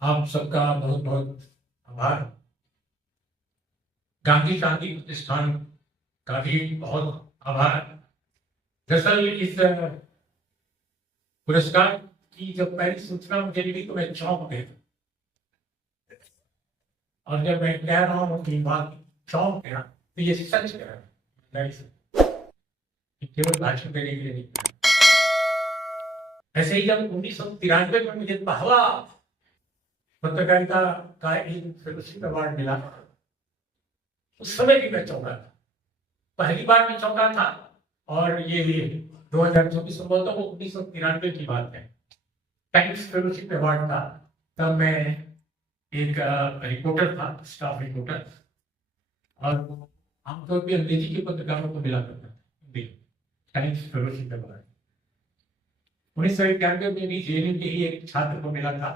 आप सबका बहुत बहुत आभार। गांधी शांति प्रतिष्ठान का भी बहुत आभार। दरअसल इस पुरस्कार की जब पहली सूचना मुझे मिली तो मैं चौंक गया, और जब मैं कह रहा हूँ कि बात चौंक गया तो ये सच कह रहा हूँ, केवल भाषण देने के लिए नहीं। ऐसे ही जब 1993 में मुझे पहला पत्रकारिता का एक फेलोशिप अवार्ड मिला, उस समय भी मैं चौंका था। पहली बार मैं चौंका था, और ये 2024 में तो वो 1993 की बात है। टाइम्स फेलोशिप अवार्ड था। तब मैं एक रिपोर्टर था, स्टाफ रिपोर्टर, और आमतौर पर अंग्रेजी के पत्रकारों को मिला करता था टाइम्स फेलोशिप अवार्ड। 1991 में भी जेएनयू के ही एक छात्र को मिला था,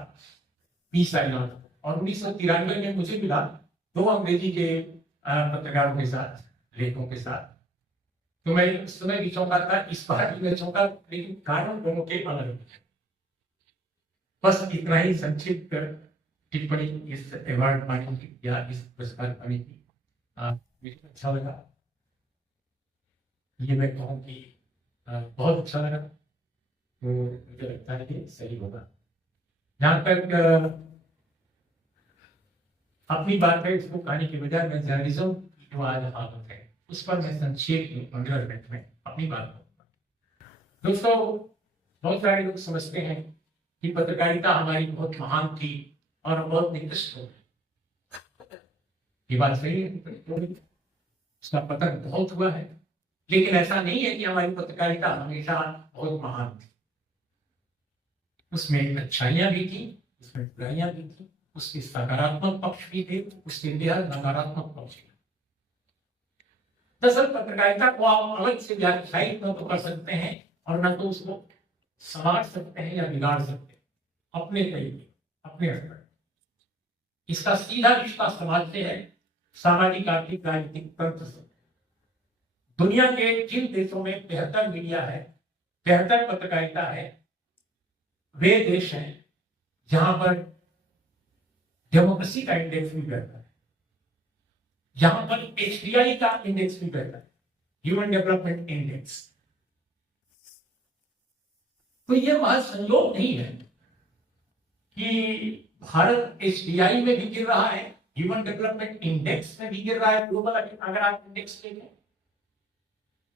पी साईनाथ, और 1993 में मुझे मिला, दो अंग्रेजी के पत्रकारों के साथ, लेखकों के साथ। तो मैं उस समय भी चौंका था, इस बार भी मैं चौंका, लेकिन कारण दोनों के अलग है। बस इतना ही संक्षिप्त टिप्पणी इस अवार्ड पाने की या इस पुरस्कार पाने की मुझे अच्छा लगा। ये मैं कहूँ कि बहुत अच्छा लगा, तो मुझे लगता है कि सही होगा। जहाँ तक अपनी बात है, इसको कहने की बजाय मैं जर्नलिज्म की जो आज हालत है उस पर मैं संक्षेप में 15 मिनट में अपनी बात कहूँगा। दोस्तों, बहुत सारे लोग समझते हैं कि पत्रकारिता हमारी बहुत महान थी और बहुत निकृष्ट हो गई। ये बात सही है, उसका पतन बहुत हुआ है, लेकिन ऐसा नहीं है कि हमारी पत्रकारिता हमेशा बहुत महान थी। उसमें अच्छाइयां भी थी, उसमें बुराइयां भी थी, उसके सकारात्मक पक्ष भी थे, उसके बेहद नकारात्मक पक्ष भी। दरअसल पत्रकारिता को आप अलग से व्याख्यायित न तो कर सकते हैं और न तो उसको संवार सकते हैं या बिगाड़ सकते हैं, अपने तरीके, अपने स्तर। इसका सीधा रिश्ता समाज से है, सामाजिक, आर्थिक, राजनीतिक तंत्र से। दुनिया के जिन देशों में बेहतर मीडिया है, बेहतर पत्रकारिता है, वे देश हैं जहां पर डेमोक्रेसी का इंडेक्स भी बेहतर है, जहां पर HDI का इंडेक्स भी बेहतर है, ह्यूमन डेवलपमेंट इंडेक्स। तो यह महज संयोग नहीं है कि भारत HDI में भी गिर रहा है, ह्यूमन डेवलपमेंट इंडेक्स में भी गिर रहा है। ग्लोबल अगर आप इंडेक्स देखें,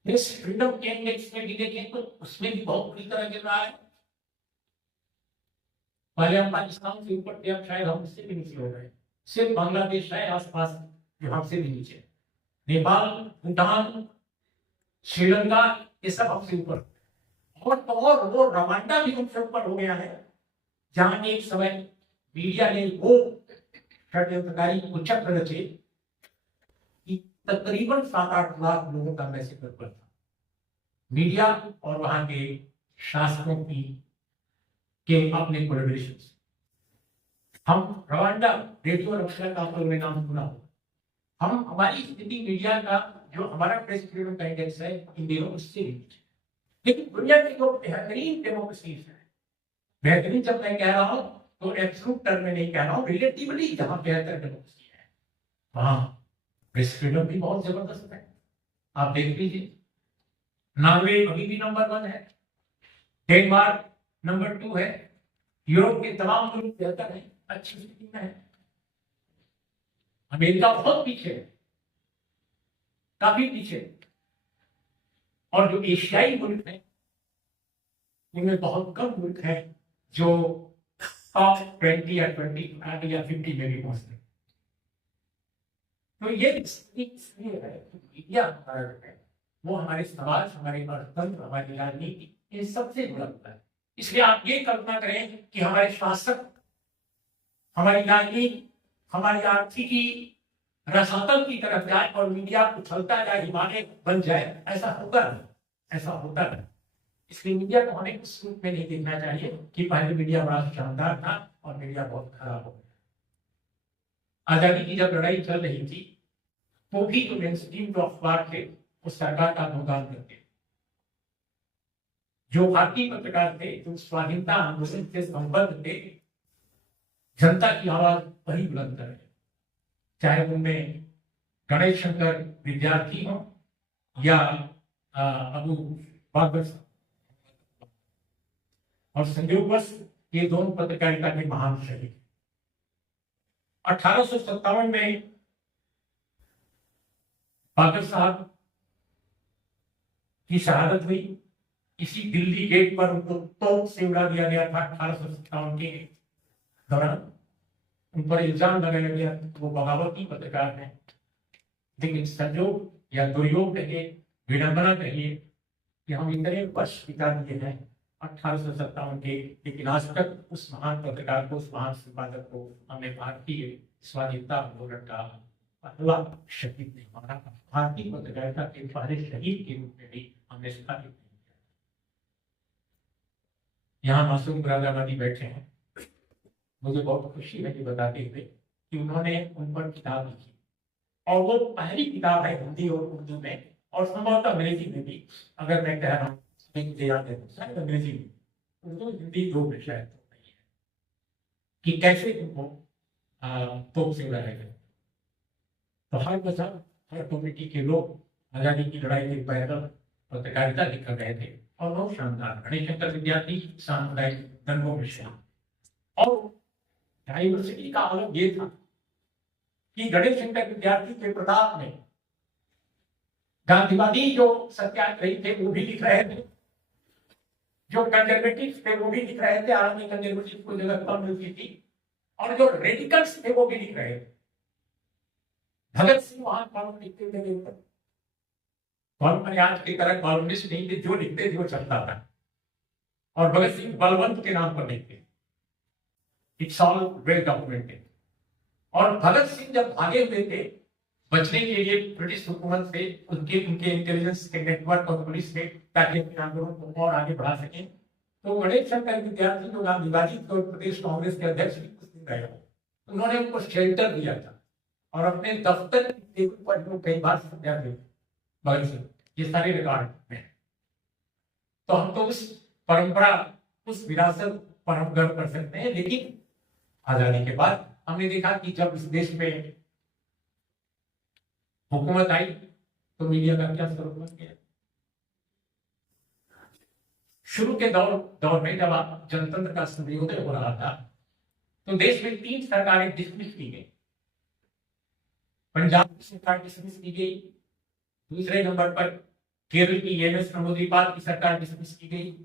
फ्रीडम के इंडेक्स में भी देखें तो उसमें भी बहुत बुरी तरह गिर रहा है। पहले हम पाकिस्तान से ऊपर थे, अब शायद हम उससे भी नीचे हो गए। सिर्फ बांग्लादेश है आसपास जो हमसे भी नीचे, नेपाल, भूटान, श्रीलंका, ये सब हमसे ऊपर। और वो रवांडा भी हमसे ऊपर हो गया है, जहां एक समय मीडिया ने वो षड्यंत्रकारी कुचक्र रचे कि तकरीबन 7-8 लाख लोगों का मैसेज पेपर था। मीडिया और वहां के शासकों की के अपने कोलैबोरेशन। हम रवांडा, रेडियो रक्षा का आपने नाम सुना होगा। हम हमारी स्थिति मीडिया का, जो हमारा प्रेस फ्रीडम का इंडेक्स है, इन दिनों उससे नीचे। लेकिन दुनिया की जो बेहतरीन डेमोक्रेसीज है, बेहतरीन जब मैं कह रहा हूं तो एब्सोल्यूट टर्म में नहीं कह रहा हूं, रिलेटिवली जहां बेहतर डेमोक्रेसी है वहां प्रेस फ्रीडम भी बहुत जबरदस्त है। आप देख लीजिए, नॉर्वे अभी भी नंबर 1 है, डेनमार्क नंबर 2 है, यूरोप के तमाम मुल्क बेहतर है, अच्छी स्थिति में है। अमेरिका बहुत पीछे है, काफी पीछे। और जो एशियाई मुल्क है उनमें बहुत कम मुल्क है जो टॉप 20 या 20 या 50 में भी पहुंचते। तो ये स्थिति है कि मीडिया हमारा, वो हमारे समाज, हमारे अर्थतंत्र, हमारी राजनीति, इन सबसे जुड़ा होता है। इसलिए आप ये कल्पना करें कि हमारे शासक, हमारी राजनीति, हमारी आर्थिकी रसातल की तरफ जाए और मीडिया उछलता जाए, हिमालय बन जाए, ऐसा होता नहीं, ऐसा होता नहीं। इसलिए मीडिया को हमें उस रूप में नहीं देखना चाहिए कि पहले मीडिया बड़ा शानदार था और मीडिया बहुत खराब हो गया। आजादी की जब लड़ाई चल रही थी तो भी जो मेनस्ट्रीम जो अखबार थे वो सरकार का अनुदान करते, जो भारतीय पत्रकार थे, जो स्वाधीनता आंदोलन से संबद्ध थे, जनता की आवाज वही बुलंद करे, चाहे उनमें गणेश शंकर विद्यार्थी हो या अबू बाबर साहब। और संयोगवश ये दोनों पत्रकारिता के महान शहीद। 1857 में बाबर साहब की शहादत हुई। इसी दिल्ली गेट पर उनको तोप से उड़ा दिया गया था 1857 के दौरान। उन पर इल्जाम लगाया गया वो बगावती पत्रकार हैं, लेकिन संयोग या दुर्योग कहिए, विडंबना कहिए कि हम इतने वर्ष बिता दिए हैं 1857 के, लेकिन आज तक उस महान पत्रकार को, उस महान संपादक को हमने भारतीय स्वाधीनता आंदोलन का पहला शहीद नहीं माना, भारतीय पत्रकारिता के पहले शहीद के रूप में भी हमने स्थापित नहीं किया। यहाँ मासूम राजावादी बैठे हैं, मुझे बहुत खुशी है ये बताते हुए कि उन्होंने उन पर किताब लिखी, और वो पहली किताब है हिंदी और उर्दू में, और संभवतः अंग्रेजी में भी। अगर मैं कह रहा हूँ मुझे याद है शायद अंग्रेजी में, उर्दू हिंदी दो में शायद नहीं है, कि कैसे उनको तोप से उड़ाया गया। तो हर बचाव, हर कमेटी के लोग आजादी की लड़ाई के पैदल पत्रकारिता लिख रहे थे, और बहुत शानदार गणेश शंकर विद्यार्थी सामुदायिक दंगों में शामिल। और डाइवर्सिटी का मतलब ये था कि गणेश शंकर विद्यार्थी के प्रताप में गांधीवादी जो सत्याग्रही थे वो भी लिख रहे थे, जो कंजर्वेटिव थे वो भी लिख रहे थे, आर्मी कंजर्वेटिव को जगह कम मिलती थी, और जो रेडिकल्स थे वो भी लिख रहे थे। भगत सिंह वहां कॉलम लिखते थे, कॉलम आज की तरह कॉलमिस्ट नहीं थे, जो लिखते थे वो चलता था, और भगत सिंह बलवंत के नाम पर लिखते। It's all well documented. और भगत सिंह जब भागे हुए थे बचने के लिए ब्रिटिश हुकूमत से, उनके इंटेलिजेंस के नेटवर्क और पुलिस से, ताकि अपने आंदोलन को और आगे बढ़ा सकें, तो गणेश शंकर विद्यार्थी जो गांधीवादी और प्रदेश कांग्रेस के अध्यक्ष भी कुछ दिन रहे, उन्होंने उनको शेल्टर दिया था, और अपने दफ्तर की टेबल पर कई बार सत्याग्रह भगत सिंह, ये सारे रिकॉर्ड में। तो हम तो उस परंपरा, उस विरासत पर हम गर्व कर सकते हैं। लेकिन आजादी के बाद हमने देखा कि जब इस देश में हुकूमत आई तो मीडिया का क्या स्वरूप बन गया। शुरू के दौर में जब जनतंत्र का सूर्योदय हो रहा था तो देश में 3 सरकारें डिसमिस की गई। पंजाब की सरकार डिसमिस की गई, दूसरे नंबर पर केरल की एमएस नंबूदिरीपाल की सरकार डिसमिस की गई,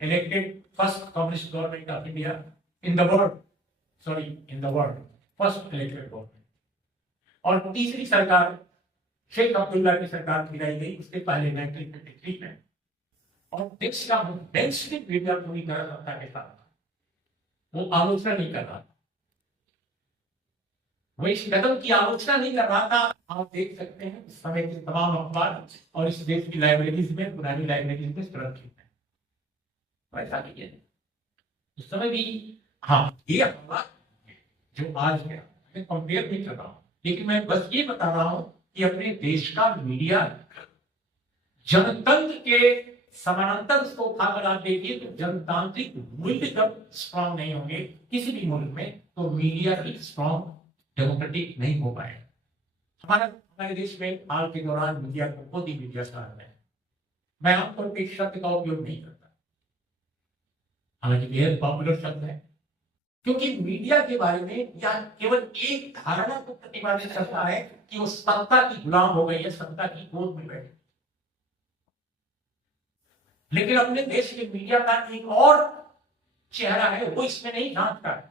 elected first communist government of India in the world, first elected government. और तीसरी सरकार शेख अब्दुल्ला की सरकार गिराई गई उसके पहले 1953 में। और देश का मेनस्ट्रीम मीडिया पूरी तरह सत्ता के साथ था, वो आलोचना नहीं कर रहा था, वो इस कदम की आलोचना नहीं कर रहा था। आप देख सकते हैं इस समय के तमाम अखबार और इस देश की लाइब्रेरीज में, पुरानी लाइब्रेरीज में सुरक्षित है, वैसा नहीं है उस समय भी। हाँ, ये हमला जो आज है मैं कंपेयर नहीं कर रहा हूं, लेकिन मैं बस ये बता रहा हूं कि अपने देश का मीडिया जनतंत्र के समानांतर उसको उठाकर आप देखिए तो जनतांत्रिक मूल्य जब स्ट्रांग नहीं होंगे किसी भी मुल्क में, तो मीडिया भी स्ट्रांग डेमोक्रेटिक नहीं हो पाएगा। हमारे देश में हाल के दौरान मीडिया को बहुत ही मीडिया कहा है। मैं आमतौर पर इस शब्द का उपयोग नहीं करता, हालांकि बेहद पॉपुलर शब्द है, क्योंकि मीडिया के बारे में यह केवल एक धारणा को प्रतिपादित करता है कि वो सत्ता की गुलाम हो गई है, सत्ता की गोद में बैठी। लेकिन अपने देश के मीडिया का एक और चेहरा है, वो इसमें नहीं झांकता है।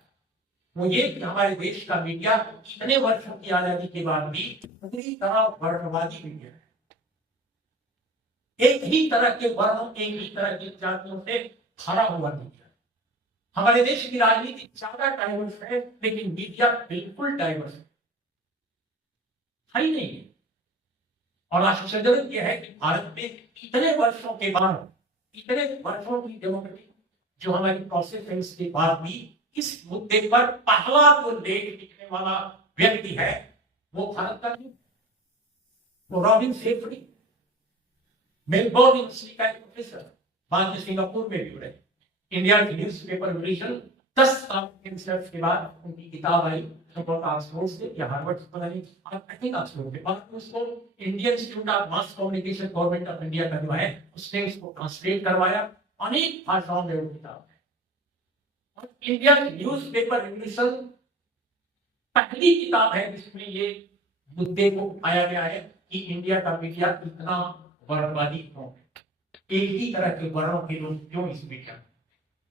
वो ये कि हमारे देश का मीडिया इतने वर्षों की आजादी के बाद भी पूरी तरह वर्णवादी मीडिया है। एक ही तरह के वर्णों, एक ही तरह की जातियों से भरा हुआ मीडिया। हमारे देश की राजनीति ज्यादा डाइवर्स है, लेकिन मीडिया बिल्कुल डाइवर्स है ही नहीं। और आश्चर्यजनक यह है कि भारत में इतने वर्षों के बाद, इतने वर्षों की डेमोक्रेटिक जो हमारी प्रोसेस है, इसके बाद भी इस मुद्दे पर पहला जो लेख लिखने वाला व्यक्ति है वो भारत का नहीं, वो रॉबिन सेफ्री, मेलबोर्न यूनिवर्सिटी का प्रोफेसर, बाद में सिंगापुर में भी रहे, इंडिया की न्यूज़पेपर एडिशन 10 साल के रिसर्च के बाद उनकी किताब आई ऑक्सफोर्ड से या हार्वर्ड से, पता नहीं, आई थिंक ऑक्सफोर्ड से, और उसको Indian institute of mass communication government of India का जो है उसने उसको ट्रांसलेट करवाया, अनेक भाषाओं में वो किताब है। और इंडिया न्यूज़पेपर रेवोल्यूशन पहली किताब है जिसमें ये मुद्दे को उठाया गया है कि इंडिया का मीडिया इतना वर्णवादी क्यों है, एक ही तरह के वर्णों के लोग क्यों इस मीडिया में।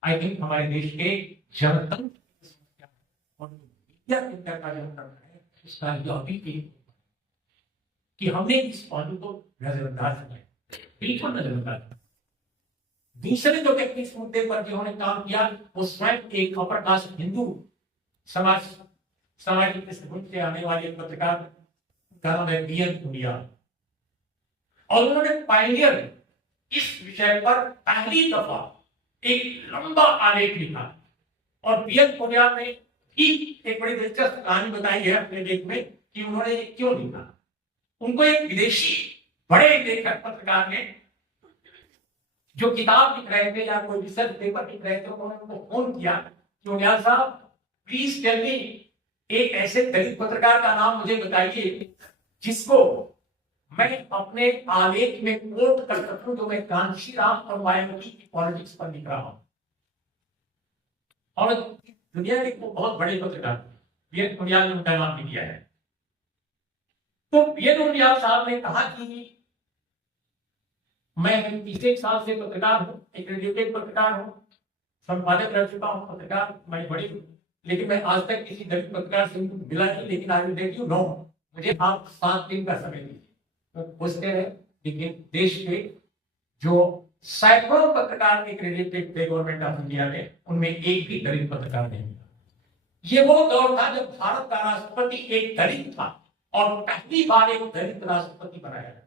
आई थिंक हमारे देश के जनतंत्र और मीडिया के अंदर का जो तंत्र है उसका यह भी एक कि हमने इस पहलू को नजरअंदाज किया, बिल्कुल नजरअंदाज किया। दूसरे जो व्यक्ति इस मुद्दे पर जिन्होंने काम किया वो स्वयं एक अपर कास्ट हिंदू सामाजिक पृष्ठभूमि से आने वाले पत्रकार का नाम है बी.एन. उनियाल, और उन्होंने पायनियर इस विषय पर पहली दफा एक लंबा आलेख लिखा। और बी.एन. उनियाल ने भी एक बड़ी दिलचस्प कहानी बताई है अपने लेख में कि उन्होंने क्यों लिखा। उनको एक विदेशी बड़े लेखक पत्रकार ने जो किताब लिख रहे थे या कोई रिसर्च पेपर लिख रहे थे, उन्होंने उनको फोन किया कि उनियाल साहब प्लीज टेल मी, एक ऐसे दलित पत्रकार का नाम मुझे बताइए जिसको मैं अपने आलेख में कोट कर सकूं, जो मैं कांशीराम और मायावती की पॉलिटिक्स पर लिख रहा हूं। और दुनिया के बहुत बड़े पत्रकार बी.एन. उनियाल ने उनका नाम भी दिया है। तो बी.एन. उनियाल साहब ने कहा कि मैं 31 साल से पत्रकार हूं, एक्रेडिटेड पत्रकार हूं, संपादक रह चुका हूं, पत्रकार मैं बड़ी, लेकिन मैं आज तक किसी दलित पत्रकार से मिला नहीं, लेकिन I will let you know, मुझे आप 7 दिन का समय दीजिए। तो पूछते रहे, लेकिन देश के जो सैकड़ों पत्रकार एक्रेडिटेड थे गवर्नमेंट ऑफ इंडिया में, उनमें एक भी दलित पत्रकार नहीं मिला। ये वो दौर था जब भारत का राष्ट्रपति एक दलित था और पहली बार एक दलित राष्ट्रपति बनाया गया,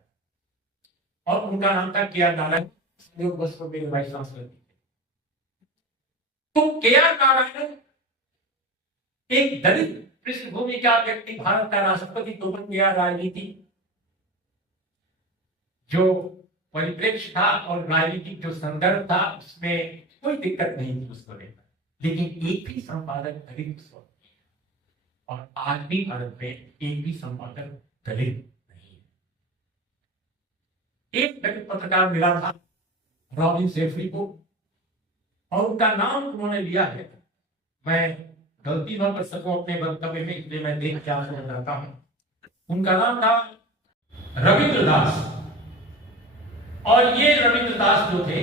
और उनका नाम था के.आर. नारायण, जो बस को मेरे वाइस चांसलर थे। तो के.आर. नारायण एक दलित पृष्ठभूमि का व्यक्ति भारत का राष्ट्रपति तो बन गया, राजनीति जो परिप्रेक्ष्य था और राजनीतिक जो संदर्भ था उसमें कोई दिक्कत नहीं थी उसको लेकर, लेकिन एक भी संपादक दलित और आज भी भारत में एक भी संपादक दलित नहीं है। एक दलित पत्रकार मिला था रॉबिन जेफरी को, और उनका नाम उन्होंने लिया है, मैं गलती न कर सकूं अपने वक्तव्य में, इसलिए मैं देख के आपको बताता हूं। उनका नाम था रविंद्र दास, और ये रविंद्र दास जो थे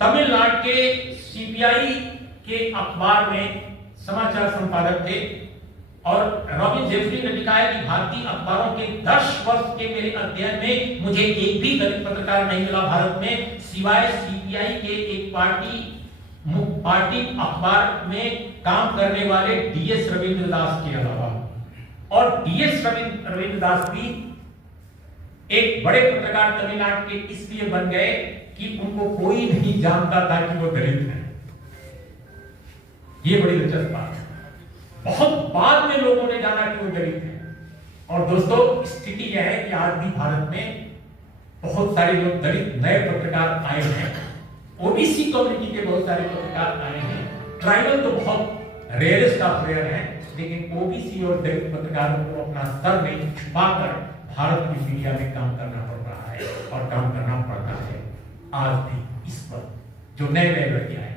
तमिलनाडु के सीपीआई के अखबार में समाचार संपादक थे। और रॉबिन जेफरी ने लिखा है कि भारतीय अखबारों के 10 वर्ष के मेरे अध्ययन में मुझे एक भी दलित पत्रकार नहीं मिला भारत में, सिवाय सीपीआई के एक पार्टी अखबार में काम करने वाले डी.एस. रविंद्र दास के अलावा। और डी.एस. रविंद्र दास भी एक बड़े पत्रकार तमिलनाडु के इसलिए बन गए कि उनको कोई नहीं जानता था कि वो दलित हैं। ये बड़ी दिलचस्प बात है, बहुत बाद में लोगों ने जाना कि वो दलित हैं। और दोस्तों स्थिति यह है कि आज भी भारत में बहुत सारे लोग दलित नए पत्रकार आए हैं, ओबीसी कम्युनिटी के बहुत सारे पत्रकार आए हैं, ट्राइबल तो बहुत रेयरेस्ट ऑफ रेयर हैं, लेकिन ओबीसी और दलित पत्रकारों को अपना सर नहीं छुपाकर भारत की मीडिया में काम करना पड़ रहा है और काम करना पड़ता है आज भी। इस पर जो नए लड़के आए हैं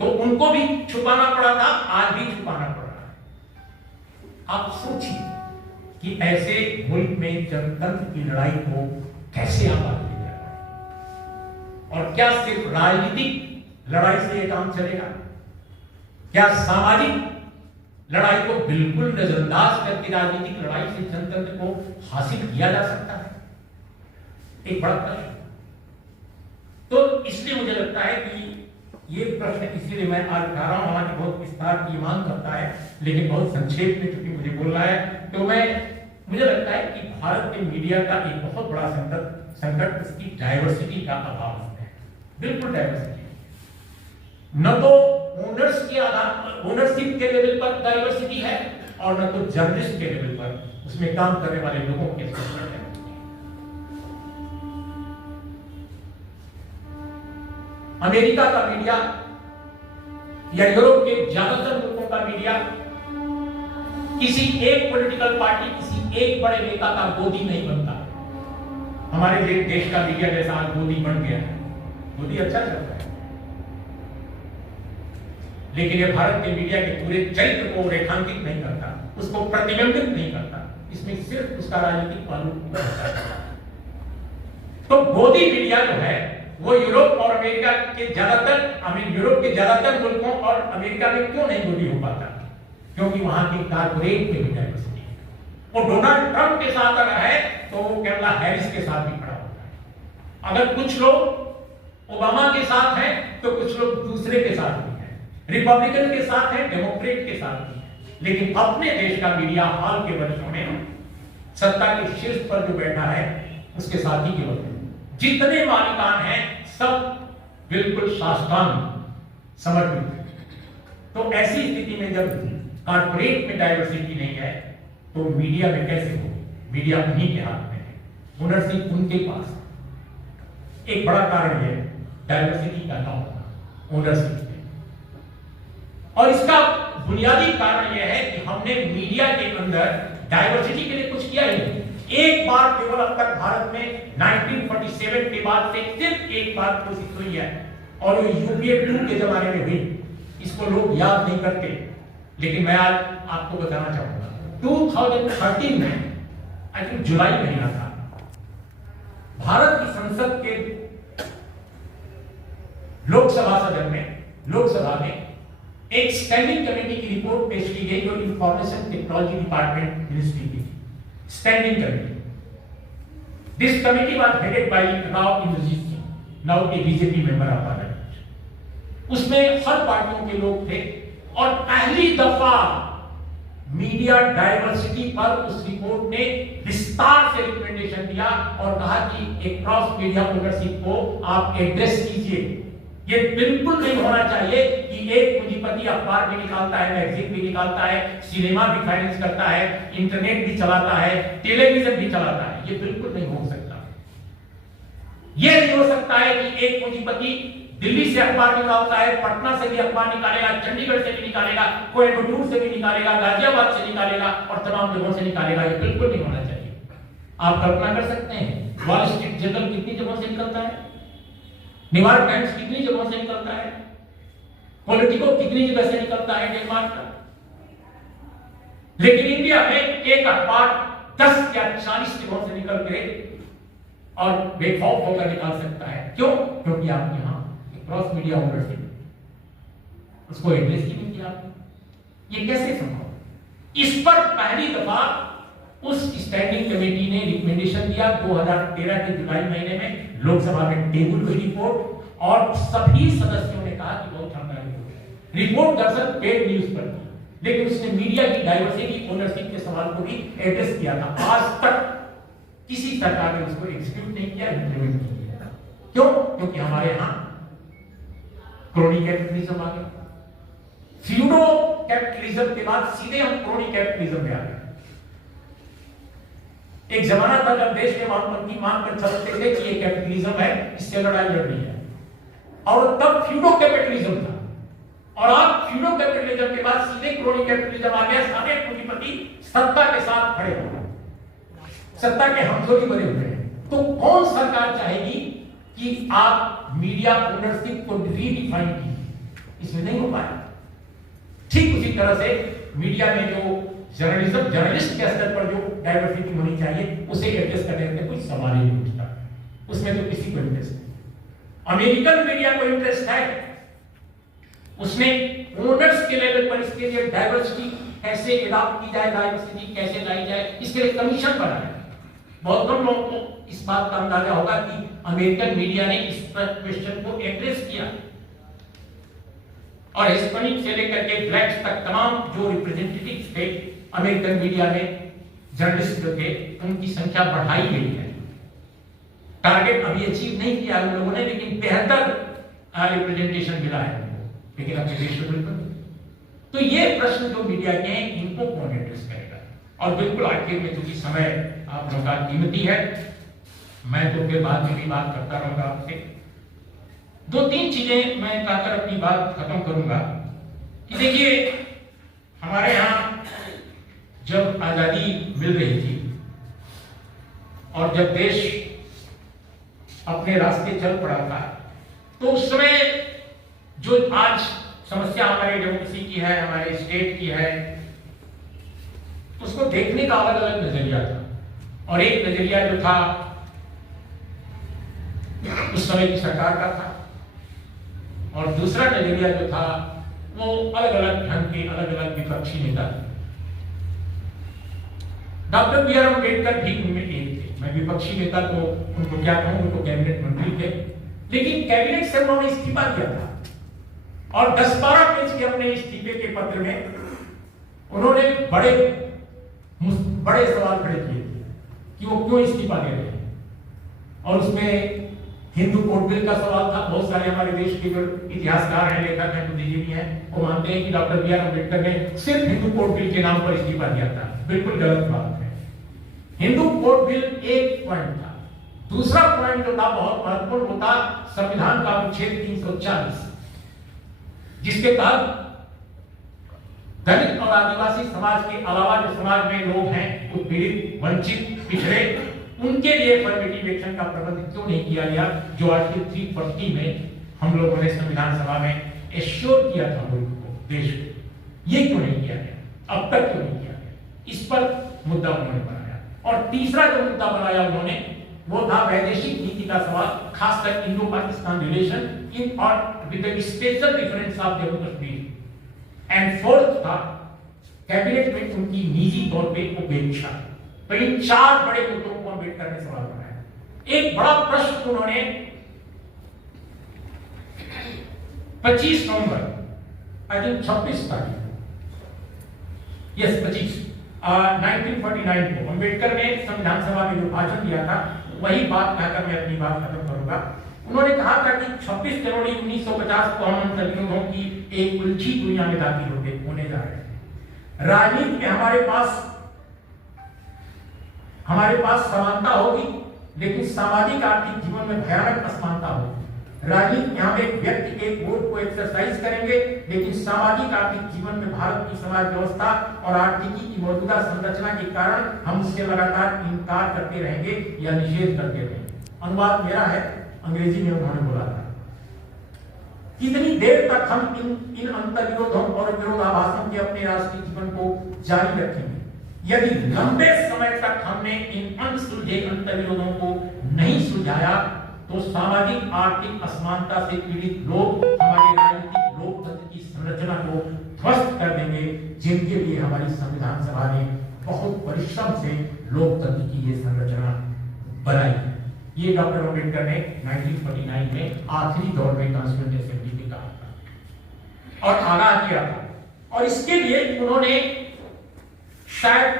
तो उनको भी छुपाना पड़ा था, आज भी छुपाना पड़ रहा है। आप सोचिए कि ऐसे मुल्क में जनतंत्र की लड़ाई को कैसे आबाद किया जाए, और क्या सिर्फ राजनीतिक लड़ाई से यह काम चलेगा? क्या सामाजिक लड़ाई को बिल्कुल नजरअंदाज करके राजनीतिक लड़ाई से जनतंत्र को हासिल किया जा सकता है? एक बड़ा प्रश्न। तो इसलिए मुझे लगता है कि ये प्रश्न इसलिए मैं आज उठा रहा हूं, हालांकि बहुत विस्तार की मांग करता है, लेकिन बहुत संक्षेप में चूंकि मुझे बोलना है, तो मुझे लगता है कि भारत के मीडिया का एक बहुत बड़ा संकट उसकी डाइवर्सिटी का अभाव है। बिल्कुल डाइवर्सिटी, न तो ओनरशिप के लेवल पर डाइवर्सिटी है और न तो जर्नलिस्ट के लेवल पर उसमें काम करने वाले लोगों के है। अमेरिका का मीडिया या यूरोप के ज्यादातर मुल्कों का मीडिया किसी एक पॉलिटिकल पार्टी, किसी एक बड़े नेता का गोदी नहीं बनता। हमारे देश का मीडिया जैसा आज गोदी बन गया है, गोदी अच्छा चल रहा है, लेकिन ये भारत के मीडिया के पूरे चरित्र को रेखांकित नहीं करता, उसको प्रतिबिंबित नहीं करता, इसमें सिर्फ उसका राजनीतिक पहलू होता है। तो गोदी मीडिया जो है वो यूरोप और अमेरिका के यूरोप के ज्यादातर मुल्कों और अमेरिका में क्यों नहीं गोदी हो पाता? क्योंकि वहां की कारपोरेट की डाइवर्सिटी है। वो डोनाल्ड ट्रंप के साथ अगर है तो वो कमला हैरिस के साथ भी खड़ा होता है। अगर कुछ लोग ओबामा के साथ हैं तो कुछ लोग दूसरे के साथ भी हैं, रिपब्लिकन के साथ हैं, डेमोक्रेट के साथ भी हैं। लेकिन अपने देश का मीडिया हाल के वर्षों में सत्ता के शीर्ष पर जो बैठा है उसके साथ ही केवल जितने मालिकान हैं सब बिल्कुल शास्त्रांग समर्पित है। तो ऐसी स्थिति में जब कॉर्पोरेट में डाइवर्सिटी नहीं है तो मीडिया में कैसे हो? मीडिया उन्हीं के हाथ में है, ओनरशिप उनके पास है। एक बड़ा कारण है डाइवर्सिटी का ना होना ओनरशिप में, और इसका बुनियादी कारण यह है कि हमने मीडिया के अंदर डाइवर्सिटी के लिए कुछ किया ही नहीं। एक बार केवल अब तक भारत में 1947 के बाद से सिर्फ एक बार कोशिश हुई है, और वो यूपीए 2 के जमाने में हुई। इसको लोग याद नहीं करते, लेकिन मैं आज आपको बताना चाहूंगा 2013 में आई थिंक जुलाई महीना था, भारत की संसद के लोकसभा में एक स्टैंडिंग कमेटी की रिपोर्ट पेश की गई जो इंफॉर्मेशन टेक्नोलॉजी डिपार्टमेंट मिनिस्ट्री की standing committee. This committee was headed by Rao Inderjit Singh, now a BJP member of parliament. उसमें हर पार्टियों के लोग थे और पहली दफा मीडिया डाइवर्सिटी पर उस रिपोर्ट ने विस्तार से रिकमेंडेशन दिया और कहा कि एक क्रॉस मीडिया ओनरशिप को आप एड्रेस कीजिए। ये बिल्कुल नहीं होना चाहिए कि एक पूंजीपति अखबार भी निकालता है, मैगजीन भी निकालता है, सिनेमा भी फाइनेंस करता है, इंटरनेट भी चलाता है, टेलीविजन भी चलाता है। ये बिल्कुल नहीं हो सकता। ये नहीं हो सकता है कि एक पूंजीपति दिल्ली से अखबार निकालता है, पटना से भी अखबार निकालेगा, चंडीगढ़ से भी निकालेगा, कोयम्बटूर से भी निकालेगा, गाजियाबाद से निकालेगा और तमाम जगहों से निकालेगा। ये बिल्कुल नहीं होना चाहिए। आप कल्पना कर सकते हैं वॉल स्ट्रीट जर्नल कितनी जगहों से निकलता है, न्यूयॉर्क टाइम्स कितनी जगहों से निकलता है, पॉलिटिको कितनी जगह से निकलता है डेनमार्क का। लेकिन इंडिया में एक अखबार 10 या 40 जगहों से निकल के और बेखौफ होकर निकाल सकता है। क्यों? क्योंकि आप यहां क्रॉस मीडिया ओनरशिप उसको एड्रेस ही नहीं किया। ये कैसे संभव? इस पर पहली दफा उस स्टैंडिंग कमेटी ने रिकमेंडेशन दिया 2013 के जुलाई महीने में, लोकसभा में टेबल हुई रिपोर्ट और सभी सदस्यों ने कहा कि बहुत शानदार रिपोर्ट है। रिपोर्ट दरअसल पेड न्यूज पर थी, लेकिन उसने मीडिया की डाइवर्सिटी ओनरशिप के सवाल को भी एड्रेस किया था। आज तक किसी सरकार ने उसको एग्जीक्यूट नहीं किया, इंप्लीमेंट नहीं किया। क्यों? क्योंकि हमारे यहां क्रोनी कैपिटलिज्म आ गया। फ्यूडो कैपिटलिज्म के बाद सीधे हम क्रोनी कैपिटलिज्म में आ गए। एक जमाना था जब देश में वामपंथी मानकर चलते थे कि ये कैपिटलिज्म है, इससे लड़ाई लड़नी है, और तब फ्यूडो कैपिटलिज्म था। और अब फ्यूडो कैपिटलिज्म के बाद सीधे क्रोनी कैपिटलिज्म आ गया। सारे पूंजीपति सत्ता के साथ खड़े हो गए, सत्ता के हमजोली बने हुए हैं। तो कौन सरकार चाहेगी कि आप मीडिया ओनरशिप को रीडिफाइन कीजिए? इसमें नहीं हो पाया। ठीक उसी तरह से मीडिया में जो जर्नलिस्ट के स्तर पर जो डाइवर्सिटी होनी चाहिए उसे एड्रेस करने में कोई सवाल ही नहीं उठता। उसमें तो किसी को इंटरेस्ट नहीं। अमेरिकन मीडिया को इंटरेस्ट है, उसने ओनर्स के लेवल पर इसके लिए डाइवर्सिटी कैसे एडॉप्ट की जाए, डाइवर्सिटी कैसे लाई जाए, इसके लिए कमीशन बनाया। बहुत कम लोगों को इस बात का अंदाजा होगा कि अमेरिकन मीडिया ने इस क्वेश्चन को एड्रेस किया और हिस्पैनिक से लेकर के ब्लैक्स तक तमाम जो रिप्रेजेंटेटिव्स थे अमेरिकन मीडिया में, जर्नलिस्ट जो थे, उनकी संख्या बढ़ाई गई है। टारगेट अभी अचीव नहीं किया उन लोगों ने, लेकिन बेहतर रिप्रेजेंटेशन मिला है उनको, लेकिन अपने देश में बिल्कुल। तो ये प्रश्न जो मीडिया के हैं इनको कौन एड्रेस करेगा? और बिल्कुल आखिर में चूंकि समय आप लोगों का कीमती है, मैं तो फिर बाद में भी बात करता रहूंगा आपसे। 2-3 चीजें मैं कहकर अपनी बात खत्म करूंगा। कि देखिए हमारे यहाँ जब आजादी मिल रही थी और जब देश अपने रास्ते चल पड़ा था, तो उस समय जो आज समस्या हमारे डेमोक्रेसी की है, हमारे स्टेट की है, उसको देखने का अलग अलग नजरिया था। और एक नजरिया जो था उस समय की सरकार का था, और दूसरा नजरिया जो था वो अलग अलग ढंग के अलग अलग विपक्षी नेता थे। डॉक्टर बी आर अम्बेडकर भी उनमें एक थे। मैं विपक्षी नेता तो उनको क्या कहूं, उनको कैबिनेट मंत्री थे, लेकिन कैबिनेट से उन्होंने इस्तीफा दिया था और 10-12 पेज के अपने इस्तीफे के पत्र में उन्होंने बड़े सवाल खड़े किए कि वो क्यों इस्तीफा दे रहे हैं। और उसमें हिंदू कोड बिल का सवाल था। बहुत सारे हमारे देश के जो इतिहासकार हैं, लेखक हैं, बुद्धिजीवी हैं, वो मानते हैं कि डॉक्टर बी आर अम्बेडकर ने सिर्फ हिंदू कोड बिल के नाम पर इस्तीफा दिया था। बिल्कुल गलत बात है। हिंदू कोड बिल एक पॉइंट था, दूसरा पॉइंट जो था बहुत महत्वपूर्ण, वो था संविधान का अनुच्छेद 340, जिसके तहत दलित और आदिवासी समाज के अलावा जो समाज में लोग हैं, उत्पीड़ित, वंचित, पिछड़े, उनके लिए अफर्मेटिव एक्शन का प्रबंध क्यों नहीं किया गया, जो आर्टिकल 340 में हम लोगों ने संविधान सभा में एश्योर किया था मुल्क को, देश को, ये क्यों नहीं किया गया, अब तक क्यों नहीं किया गया, इस पर मुद्दा उन्होंने बनाया। और तीसरा जो मुद्दा बनाया उन्होंने, वो था वैदेशिक नीति का सवाल, खासकर इंडो पाकिस्तान रिलेशन इन और with the special reference of Jammu Kashmir. And fourth था कैबिनेट में उनकी निजी तौर पे उपेक्षा। तो इन 4 बड़े मुद्दों को अम्बेडकर ने सवाल बनाया। एक बड़ा प्रश्न उन्होंने 25 नवंबर, आई थिंक 26 तारीख, यस 25 1949 को अम्बेडकर ने संविधान सभा में जो भाषण दिया था, वही बात कहकर मैं अपनी बात खत्म करूंगा। उन्होंने कहा था कि 26 जनवरी 1950 को हम अंतर्विरोधों की एक उलझी दुनिया में दाखिल होने जा रहे हैं। राजनीति में हमारे पास समानता होगी, लेकिन सामाजिक आर्थिक जीवन में भयानक असमानता होगी। राजनीति में हम एक व्यक्ति के वोट को एक्सरसाइज करेंगे, लेकिन सामाजिक आर्थिक जीवन में भारत की समाज व्यवस्था और आर्थिकी की मौजूदा संरचना के कारण हम उससे लगातार इनकार करते रहेंगे या निषेध करते रहेंगे। अनुवाद मेरा है, अंग्रेजी में उन्होंने बोला था। कितनी देर तक हम इन अंतर्विरोधों और विरोधाभासों के अपने राष्ट्रीय जीवन को जारी रखेंगे? यदि लंबे समय तक हमने इन अनसुलझे अंतर्विरोधों को नहीं सुलझाया, तो सामाजिक आर्थिक असमानता से पीड़ित लोग हमारे राजनीतिक लोकतंत्र की संरचना को ध्वस्त कर देंगे, जिनके लिए हमारी संविधान सभा ने बहुत परिश्रम से लोकतंत्र की ये संरचना बनाई है। ये डॉक्टर अम्बेडकर ने 1949 में आखिरी दौर में कॉन्स्टिट्यूएंट असेंबली में कहा था और आगाह किया था। और इसके लिए उन्होंने, शायद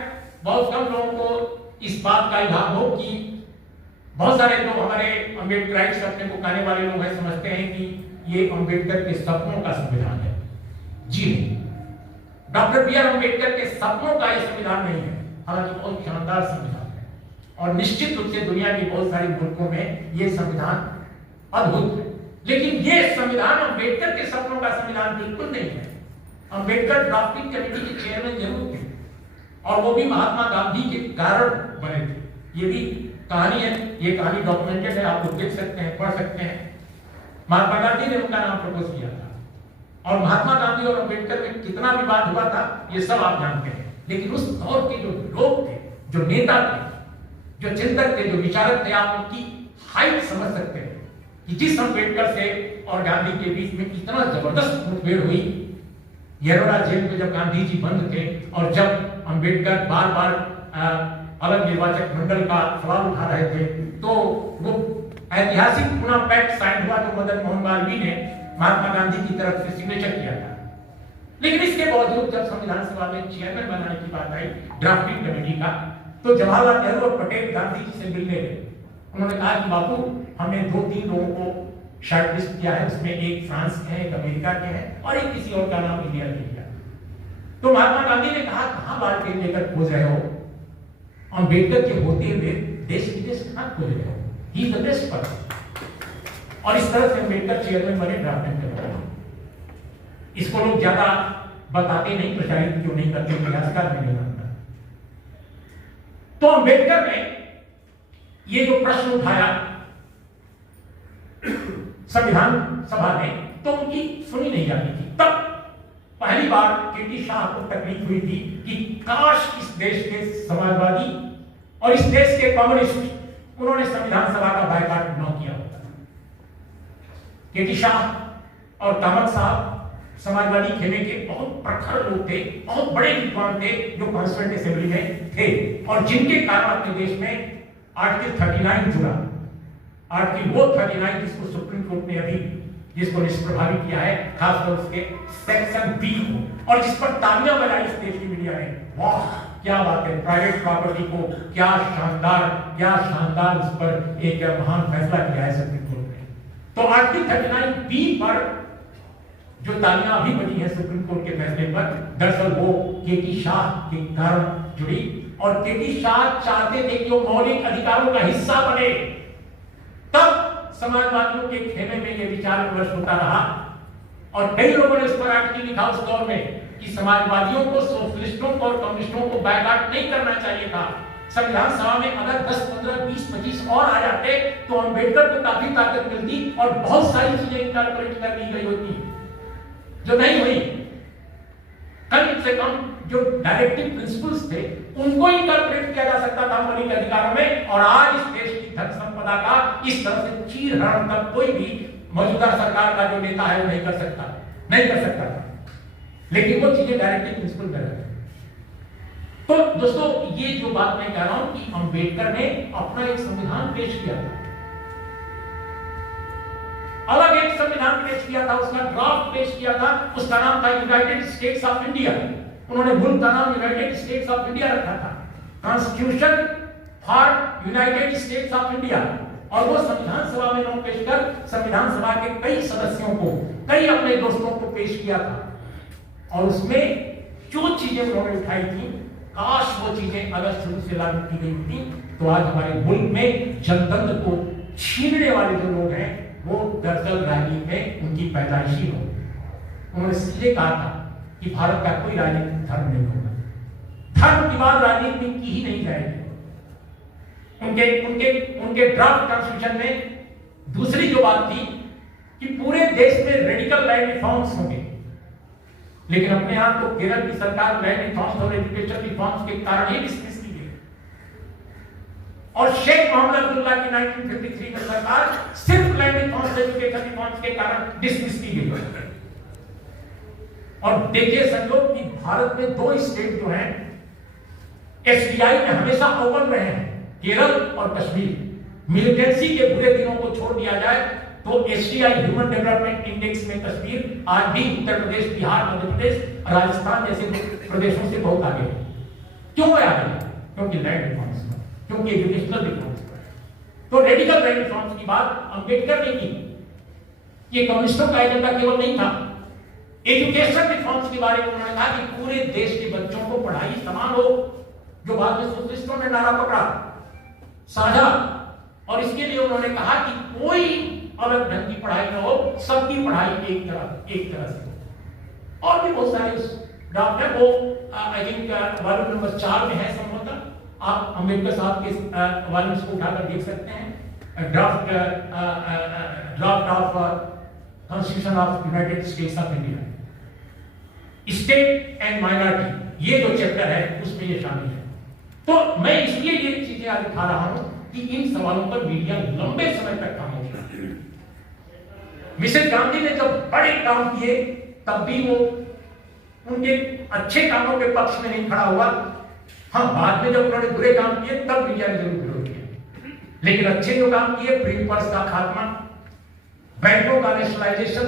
बहुत कम लोगों को इस बात का इल्हाम हो कि बहुत सारे लोग, हमारे अम्बेडकराइट्स अपने को कहने वाले लोग हैं, समझते हैं कि ये अम्बेडकर के सपनों का संविधान है। जी नहीं, डॉक्टर बी आर अम्बेडकर के सपनों का ये संविधान नहीं है, हालांकि बहुत शानदार संविधान है और निश्चित रूप से दुनिया के बहुत सारे मुल्कों में ये संविधान अद्भुत है। लेकिन ये संविधान अम्बेडकर के सपनों का संविधान बिल्कुल नहीं है। अम्बेडकर ड्राफ्टिंग कमेटी के चेयरमैन जरूर थे, और वो भी महात्मा गांधी के कारण बने थे। ये भी कहानी है, ये कहानी डॉक्यूमेंटेड है, आप लोग देख सकते हैं, पढ़ सकते हैं। महात्मा गांधी ने उनका नाम प्रपोज किया था, और महात्मा गांधी और अम्बेडकर में कितना विवाद हुआ था ये सब आप जानते हैं। लेकिन उस दौर के जो लोग थे, जो नेता थे, जो चिंतक थे, जो विचारक थे, आप उनकी हाइट समझ सकते हैं कि जिस अम्बेडकर से और गांधी के बीच में इतना जबरदस्त मुठभेड़ हुई। येरोरा जेल में जब गांधी जी बंद थे और जब अम्बेडकर बार बार अलग निर्वाचक मंडल का सवाल उठा रहे थे, तो वो ऐतिहासिक पुनः पैक्ट साइन हुआ जो मदन मोहन मालवीय ने महात्मा गांधी की तरफ से सिग्नेचर किया था। लेकिन इसके बावजूद जब संविधान सभा में चेयरमैन बनाने की बात आई ड्राफ्टिंग कमेटी का, तो जवाहरलाल नेहरू और पटेल गांधी जी से मिलने गए। उन्होंने कहा कि बापू, हमने 2-3 लोगों को शॉर्टलिस्ट किया है, उसमें एक फ्रांस के हैं, एक अमेरिका के हैं और एक किसी और का नाम इंडिया ने लिया। तो महात्मा गांधी ने कहा, कहां बाल्टीन लेकर खोज रहे हो? अम्बेडकर के होते हुए देश विदेश कहां खोज रहे हो? He is the best person. और इस तरह से अम्बेडकर चेयरमैन बने ड्राफ्टिंग कमेटी। इसको लोग ज्यादा बताते नहीं, प्रचारित क्यों नहीं करते, इतिहासकार में नहीं बनता। तो अम्बेडकर ने ये जो प्रश्न उठाया संविधान सभा ने, तो उनकी सुनी नहीं जाती थी। तब पहली बार केटी शाह को तकलीफ हुई थी कि काश इस देश के समाजवादी और इस देश के कम्युनिस्ट उन्होंने संविधान सभा का बायकॉट न किया होता। केटी शाह और कामत साहब समाजवादी खेमे के बहुत प्रखर लोग थे, बहुत बड़े विद्वान थे, जो कॉन्स्टिट्यूएंट असेंबली में थे और जिनके कारण अपने देश में आर्टिकल 39 जुड़ा। आर्टिकल वो 39 जिसको सुप्रीम कोर्ट ने अभी जिसको निष्प्रभावी किया है, खासकर उसके सेक्शन बी को, और जिस पर तालियां बजाई इस देश की मीडिया ने। वाह क्या बात है, प्राइवेट प्रॉपर्टी को क्या शानदार उस पर एक महान फैसला किया है सुप्रीम कोर्ट ने। तो आर्टिकल 39 बी पर जो तालियां अभी बनी है सुप्रीम कोर्ट के फैसले पर, दरअसल वो केटी शाह के कारण जुड़ी। और केटी शाह चाहते थे कि वो मौलिक अधिकारों का हिस्सा बने। तब समाजवादियों के खेमे में ये विचार विमर्श होता रहा और कई लोगों ने इस पर आर्टिकल लिखा उस दौर में कि समाजवादियों को, सोशलिस्टों को और कम्युनिस्टों को बायकॉट नहीं करना चाहिए था। संविधान सभा में अगर 10, 15, 20, 25 और आ जाते तो अम्बेडकर को काफी ताकत मिलती और बहुत सारी चीजें इंटरप्रेट कर ली गई होती जो नहीं हुई। कम से कम जो डायरेक्टिव प्रिंसिपल्स थे उनको इंटरप्रेट किया जा सकता था मौलिक अधिकारों में। और आज इस देश की धन संपदा का इस तरह से चीरहरण तक कोई भी मौजूदा सरकार का जो नेता है वो नहीं कर सकता था। लेकिन वो चीजें डायरेक्टिव प्रिंसिपल में रहती। तो दोस्तों ये जो बात मैं कह रहा हूं कि अम्बेडकर ने अपना एक संविधान पेश किया था, अलग एक संविधान पेश किया था, उसका ड्राफ्ट पेश किया था, उसका नाम था यूनाइटेड स्टेट्स ऑफ इंडिया। उन्होंने मुल्क का नाम यूनाइटेड स्टेट्स ऑफ इंडिया रखा था, constitution for United states of India. और वो संविधान सभा में उन्होंने पेश कर संविधान सभा के कई सदस्यों को, कई अपने दोस्तों को पेश किया था। और उसमें जो चीजें उन्होंने उठाई थी, काश वो चीजें अगर शुरू से लागू की गई थी तो आज हमारे मुल्क में जनतंत्र को छीनने वाले जो लोग हैं वो दरअसल राजनीति में उनकी पैदाइशी हो। उन्होंने सीधे कहा था कि भारत का कोई राजनीतिक धर्म नहीं होगा, धर्म की बात राजनीति में की ही नहीं जाएगी। उनके ड्राफ्ट कॉन्स्टिट्यूशन में दूसरी जो बात थी कि पूरे देश में रेडिकल लैंड रिफॉर्म्स होंगे, लेकिन अपने यहां तो केरल की सरकार लैंड रिफॉर्म्स और एजुकेशन रिफॉर्म्स के कारण ही डिसमिस की गई। और शेख मोहम्मद अब्दुल्ला की 1953 में सरकार सिर्फ लैंड रिफॉर्म्स, एजुकेशन रिफॉर्म्स के कारण डिसमिस की गई। और देखिए संयोग कि भारत में दो स्टेट जो हैं एसडीआई में हमेशा अव्वल रहे हैं, केरल और कश्मीर। मिलिटेंसी के बुरे दिनों को छोड़ दिया जाए तो एसडीआई ह्यूमन डेवलपमेंट इंडेक्स में कश्मीर आज भी उत्तर प्रदेश, बिहार, मध्य प्रदेश, राजस्थान जैसे प्रदेशों से बहुत आगे है। क्यों आगे है? क्योंकि लैंड रिफॉर्म्स, क्योंकि एजुकेशनल रिफॉर्म्स। तो रेडिकल लैंड रिफॉर्म्स की बात अम्बेडकर ने की। ये कम्युनिस्टों का एजेंडा केवल नहीं था। एजुकेशन रिफॉर्म्स के बारे में उन्होंने कहा कि पूरे देश के बच्चों को पढ़ाई समान हो, जो बाद में सोशलिस्टों ने नारा पकड़ा साझा। और इसके लिए उन्होंने कहा कि कोई अलग ढंग की पढ़ाई न हो, सबकी पढ़ाई एक तरह से हो। और भी बहुत सारे ड्राफ्ट है, वो आई थिंक वॉल्यूम नंबर 4 में है संभवतः। आप अम्बेडकर साहब के वॉल्यूम्स को उठाकर देख सकते हैं। Draft of constitution of United states of India, state and minority, ये जो चैप्टर है उसमें ये शामिल है। तो मैं इसलिए ये चीजें आज उठा रहा हूं कि इन सवालों पर मीडिया लंबे समय तक काम हो गया। मिसेस गांधी ने जब बड़े काम किए तब भी वो उनके अच्छे कामों के पक्ष में नहीं खड़ा हुआ। हाँ, बाद में जब उन्होंने बुरे काम किए तब मीडिया ने जरूर विरोध किया, लेकिन अच्छे जो काम किए, प्रिंट प्रेस का खात्मा, बैंकों का नेशनलाइजेशन,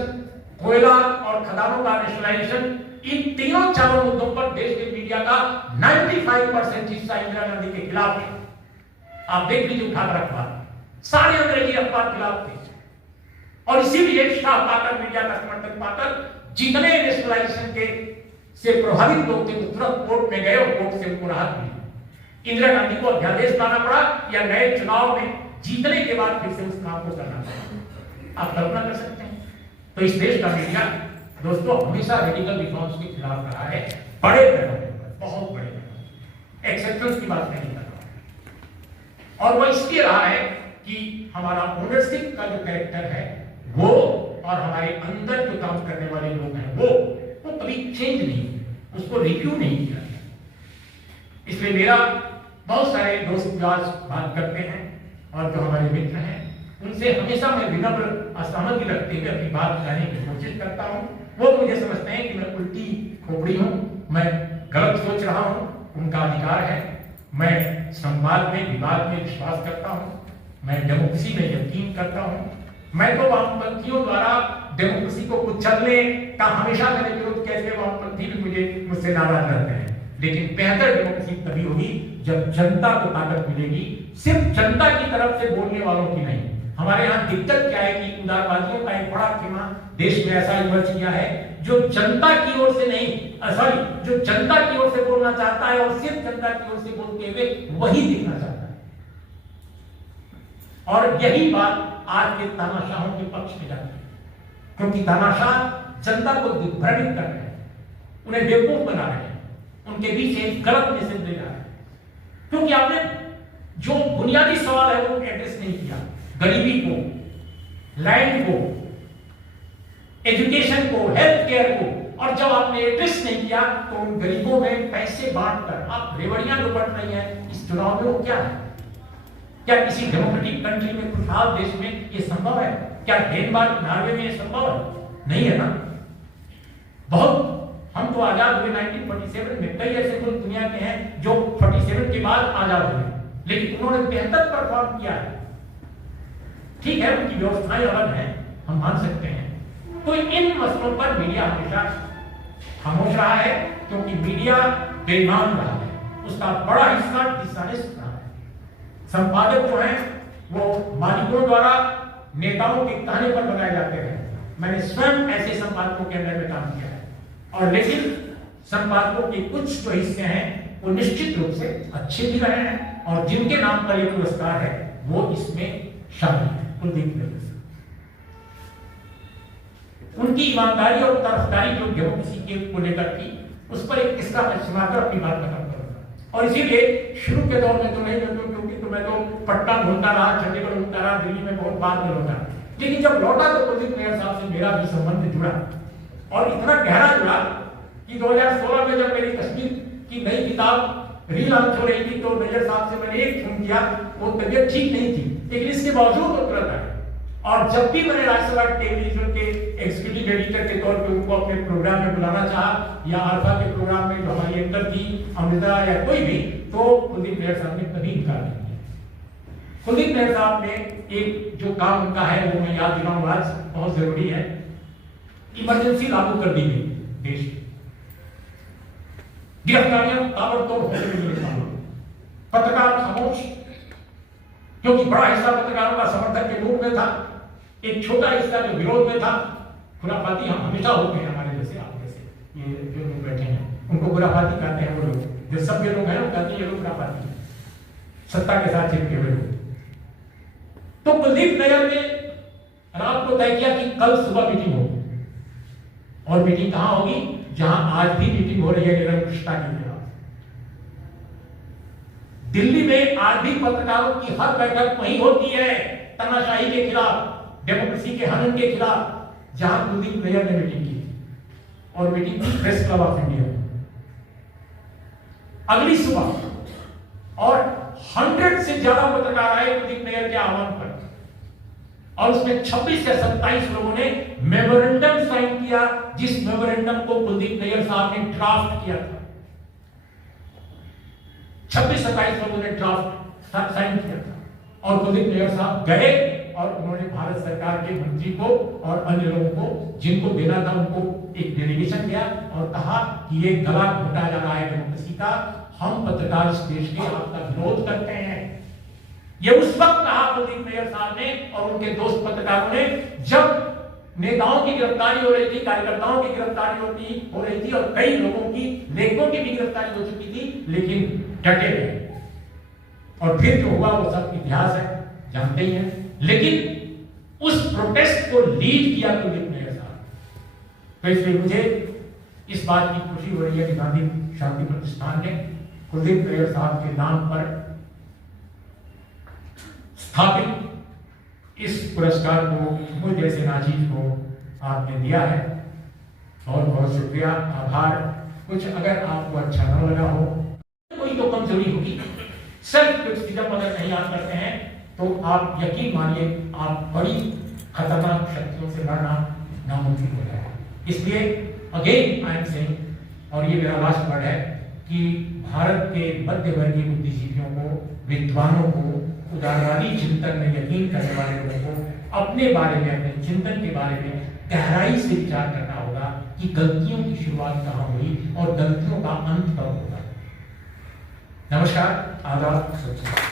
कोयला और खदानों का नेशनलाइजेशन, इन तीनों चारों मुद्दों पर देश के मीडिया का 95% हिस्सा इंदिरा गांधी के खिलाफ है। आप देख लीजिए उठाकर अखबार, सारे अंग्रेजी अखबार खिलाफ थे। और इसीलिए शाह पाकर, मीडिया का समर्थन पाकर जितने नेशनलाइजेशन के से प्रभावित लोग थे तुरंत कोर्ट में गए और कोर्ट से उनको राहत मिली। इंदिरा गांधी को अध्यादेश लाना पड़ा या नए चुनाव में जीतने के बाद फिर से उस काम को करना पड़ा। आप कल्पना कर सकते हैं। तो इस देश का मीडिया दोस्तों हमेशा रेडिकल रिफॉर्म्स के खिलाफ रहा है, बड़े पैमाने पर, बहुत बड़े पैमाने, एक्सेप्शंस की बात नहीं कर रहा। और वो इसलिए रहा है कि हमारा ओनरशिप का जो कैरेक्टर है वो, और हमारे अंदर जो काम करने वाले लोग हैं वो कभी चेंज नहीं, उसको रिव्यू नहीं किया। इसलिए मेरा बहुत सारे दोस्त आज बात करते हैं और जो हमारे मित्र हैं उनसे हमेशा मैं विनम्र असहमति रखते हुए अपनी बात बताने की कोशिश करता हूं। वो मुझे समझते हैं कि मैं उल्टी खोपड़ी हूं, मैं गलत सोच रहा हूं, उनका अधिकार है। मैं संवाद में, विवाद में विश्वास करता हूं, मैं डेमोक्रेसी में यकीन करता हूं। मैं तो वामपंथियों द्वारा डेमोक्रेसी को कुचलने का हमेशा मैंने विरोध, कैसे वामपंथी भी मुझसे नाराज रहते हैं, लेकिन बेहतर डेमोक्रेसी तभी होगी जब जनता को ताकत मिलेगी, सिर्फ जनता की तरफ से बोलने वालों की नहीं। हमारे यहाँ दिक्कत क्या है कि उदारवादियों का एक बड़ा खेमा देश में ऐसा इमर्ज किया है जो जनता की ओर से नहीं, सॉरी, जो जनता की ओर से बोलना चाहता है और सिर्फ जनता की ओर से बोलते हुए वही दिखना चाहता है। और यही बात आज के तानाशाहों के पक्ष में जाती है, क्योंकि तानाशाह जनता को दिग्भ्रमित कर रहे हैं, उन्हें बेवकूफ बना रहे हैं, उनके बीच एक गलत मैसेज दे रहा है। क्योंकि आपने जो बुनियादी सवाल है वो एड्रेस नहीं किया, गरीबी को, लैंड को, एजुकेशन को, हेल्थ केयर को, और जब आपने एड्रेस नहीं किया तो उन गरीबों में पैसे बांटकर आप रेवड़ियां जो बंट रही हैं इस चुनाव में, वो क्या है? क्या किसी डेमोक्रेटिक कंट्री में, खुशहाल देश में ये संभव है? क्या डेनमार्क, नॉर्वे में ये संभव है? नहीं है ना। बहुत, हम तो आजाद हुए 1947 में, कई ऐसे मुल्क दुनिया के हैं जो 47 के बाद आजाद हुए, लेकिन उन्होंने बेहतर परफॉर्म किया है। ठीक है, उनकी व्यवस्थाएं अलग हैं, हम मान सकते हैं। तो इन मसलों पर मीडिया हमेशा खामोश रहा है, क्योंकि मीडिया बेईमान रहा है, उसका बड़ा हिस्सा डिसऑनेस्ट रहा है। संपादक जो हैं वो मालिकों द्वारा नेताओं के कहने पर बनाए जाते हैं। मैंने स्वयं ऐसे संपादकों के अंदर में काम किया है, और लेकिन संपादकों के कुछ जो हिस्से हैं वो निश्चित रूप से अच्छे भी रहे हैं, और जिनके नाम पर ये पुरस्कार है वो इसमें शामिल है। कुलदीप नैयर, उनकी ईमानदारी और तरफदारी जो डेमोक्रेसी के को लेकर थी, उस पर एक किस्सा मैं सुनाकर अपनी बात खत्म करूंगा। और इसीलिए शुरू के दौर में तो नहीं, क्योंकि तो मैं तो पटना घूमता रहा, चंडीगढ़ घूमता रहा, दिल्ली में बहुत बार में लौटा, लेकिन जब लौटा तो कुलदीप नैयर साहब से मेरा भी संबंध जुड़ा, और इतना गहरा जुड़ा कि 2016 में जब मेरी कश्मीर की नई किताब रीलॉन्च हो रही थी तो नैयर साहब से मैंने एक फोन किया, वो तबीयत ठीक नहीं थी, लेकिन इसके बावजूद वो तुरंत आए। और जब भी मैंने राज्यसभा टेलीविजन के एग्जीक्यूटिव एडिटर के तौर पे उनको अपने प्रोग्राम में बुलाना चाहा, या अल्फा के प्रोग्राम में जो हमारी एंकर थी अमृता या कोई भी, तो कुलदीप नैयर साहब ने कभी इनकार नहीं किया। कुलदीप नैयर साहब ने एक जो काम उनका है वो मैं याद दिलाऊं आज, बहुत जरूरी है। इमरजेंसी लागू कर दी गई देश में, गिरफ्तारियां ताबड़तोड़ होने लगी, पत्रकार खामोश, क्योंकि बड़ा हिस्सा पत्रकारों का समर्थन के रूप में था, एक छोटा हिस्सा जो विरोध में था। खुराफाती हम हमेशा होते हैं, हमारे जैसे, आप जैसे, ये जो लोग बैठे हैं उनको खुराफाती कहते हैं। वो लोग जो सभ्य लोग हैं वो कहते हैं ये लोग खुराफाती हैं, सत्ता के साथ चिपके हुए लोग। तो कुलदीप नैयर ने रात को तय किया कि कल सुबह मीटिंग होगी, और मीटिंग कहां होगी? जहां आज भी मीटिंग हो रही है निरंकुशता के खिलाफ। दिल्ली में आज भी पत्रकारों की हर बैठक वही होती है, तानाशाही के खिलाफ, डेमोक्रेसी के हनन के खिलाफ, जहां कुलदीप नैयर ने मीटिंग की, और मीटिंग की प्रेस क्लब ऑफ इंडिया में अगली सुबह, और 100 से ज्यादा पत्रकार आए कुलदीप नैयर के आह्वान पर, और उसमें 26 या 27 लोगों ने मेमोरेंडम साइन किया, जिस मेमोरेंडम को कुलदीप नैयर साहब ने ड्राफ्ट किया था। 26-27 लोगों ने ड्राफ्ट साइन किया था, और कुलदीप नैयर साहब गए और उन्होंने भारत सरकार के मंत्री को और अन्य लोगों को जिनको देना था उनको एक डेलीगेशन दिया, और कहा कि ये गला घोटा जा रहा है डेमोक्रेसी का, हम पत्रकार इस देश के आपका विरोध करते हैं। ये उस वक्त कहा कुलदीप नैयर साहब ने और उनके दोस्त पत्रकारों ने, जब नेताओं की गिरफ्तारी हो रही थी, कार्यकर्ताओं की गिरफ्तारी हो रही थी, और कई लोगों की, लेखकों की भी गिरफ्तारी हो चुकी थी, लेकिन डटे रहे। और फिर जो हुआ वो सब इतिहास है, जानते ही हैं। लेकिन उस प्रोटेस्ट को लीड किया कुलदीप नैयर साहब, तो इसलिए मुझे इस बात की खुशी हो रही है कि गांधी शांति प्रतिष्ठान ने कुलदीप नैयर साहब के नाम पर स्थापित इस पुरस्कार को मुझ जैसे नाजीज को आपने दिया है। बहुत बहुत शुक्रिया, आभार। कुछ अगर आपको अच्छा न लगा हो, कोई तो कमजोरी होगी, सेल्फ क्रिटिसिज्म अगर नहीं आप करते हैं तो आप यकीन मानिए आप बड़ी खतरनाक शक्तियों से लड़ना नामुमकिन हो जाएगा। इसलिए अगेन आई एम सेइंग, और ये मेरा लास्ट वर्ड है, कि भारत के मध्य वर्गीय बुद्धिजीवियों को, विद्वानों को, उदारवादी चिंतन में यकीन करने वाले लोगों को अपने बारे में, अपने चिंतन के बारे में गहराई से विचार करना होगा कि गलतियों की शुरुआत कहाँ हुई और गलतियों का अंत कब होगा। नमस्कार, आदाब, सत श्री अकाल।